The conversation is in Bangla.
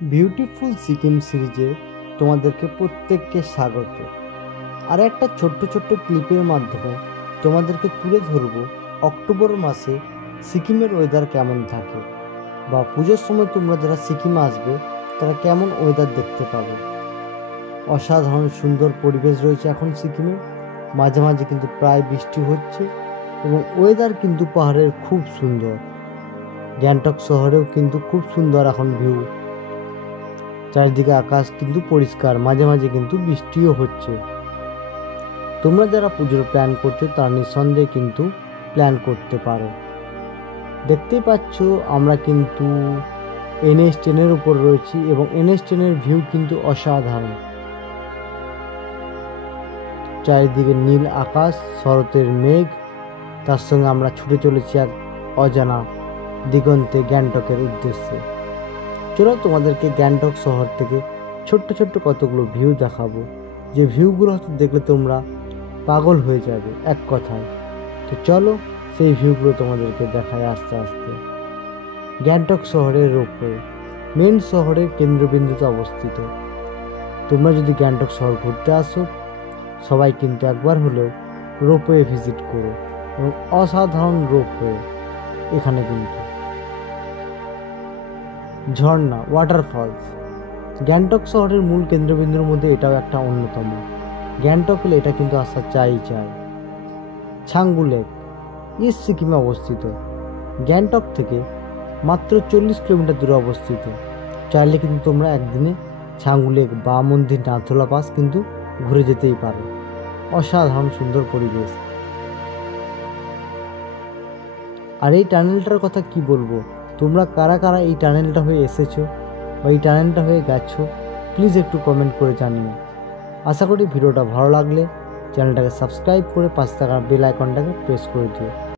বিউটিফুল সিকিম সিরিজে তোমাদেরকে প্রত্যেককে স্বাগত। আর একটা ছোট্ট ছোট্ট ক্লিপের মাধ্যমে তোমাদেরকে তুলে ধরবো অক্টোবর মাসে সিকিমের ওয়েদার কেমন থাকে, বা পুজোর সময় তোমরা যারা সিকিম আসবে তারা কেমন ওয়েদার দেখতে পাবে। অসাধারণ সুন্দর পরিবেশ রয়েছে এখন সিকিমে, মাঝে মাঝে কিন্তু প্রায় বৃষ্টি হচ্ছে এবং ওয়েদার কিন্তু পাহাড়ের খুব সুন্দর। গ্যাংটক শহরেও কিন্তু খুব সুন্দর এখন ভিউ, চারিদিকে আকাশ কিন্তু পরিষ্কার, মাঝে মাঝে কিন্তু বৃষ্টিও হচ্ছে। তোমরা যারা পুজোর প্ল্যান করছো তারা নিঃসন্দেহে কিন্তু প্ল্যান করতে পারো। দেখতেই পাচ্ছ আমরা কিন্তু NH10 উপর রয়েছি এবং NH10 ভিউ কিন্তু অসাধারণ। চারিদিকে নীল আকাশ, শরতের মেঘ, তার সঙ্গে আমরা ছুটে চলেছি এক অজানা দিগন্তে গ্যাংটকের উদ্দেশ্যে। চলো তোমাদেরকে গ্যাংটক শহর থেকে ছোট্ট ছোট্ট কতগুলো ভিউ দেখাবো, যে ভিউগুলো হয়তো দেখলে তোমরা পাগল হয়ে যাবে এক কথায়। তো চলো সেই ভিউগুলো তোমাদেরকে দেখায় আস্তে আস্তে। গ্যাংটক শহরের রোপওয়ে মেন শহরের কেন্দ্রবিন্দুতে অবস্থিত। তোমরা যদি গ্যাংটক শহর ঘুরতে আসো, সবাই কিন্তু একবার হলেও রোপওয়ে ভিজিট করো, এবং অসাধারণ রোপওয়ে এখানে। কিন্তু ঝর্ণা, ওয়াটারফলস, গ্যাংটক শহরের মূল কেন্দ্রবিন্দুর মধ্যে এটাও একটা অন্যতম। গ্যাংটক হলে এটা কিন্তু আসা চাই। ছাঙ্গু লেক ইস্ট সিকিমে অবস্থিত, গ্যাংটক থেকে মাত্র 40 কিলোমিটার দূরে অবস্থিত। চাইলে কিন্তু তোমরা একদিনে ছাঙ্গু লেক বা মন্দির নাথুলা পাস কিন্তু ঘুরে যেতেই পারো। অসাধারণ সুন্দর পরিবেশ। আর এই টানেলটার কথা কি বলবো, তোমরা কারা কারা এই টানেলটা হয়ে এসেছো বা এই টানেলটা হয়ে গেছো প্লিজ একটু কমেন্ট করে জানিও। আশা করি ভিডিওটা ভালো লাগলে চ্যানেলটাকে সাবস্ক্রাইব করে পাশে থাকা বেল আইকনটাকে প্রেস করে দিও।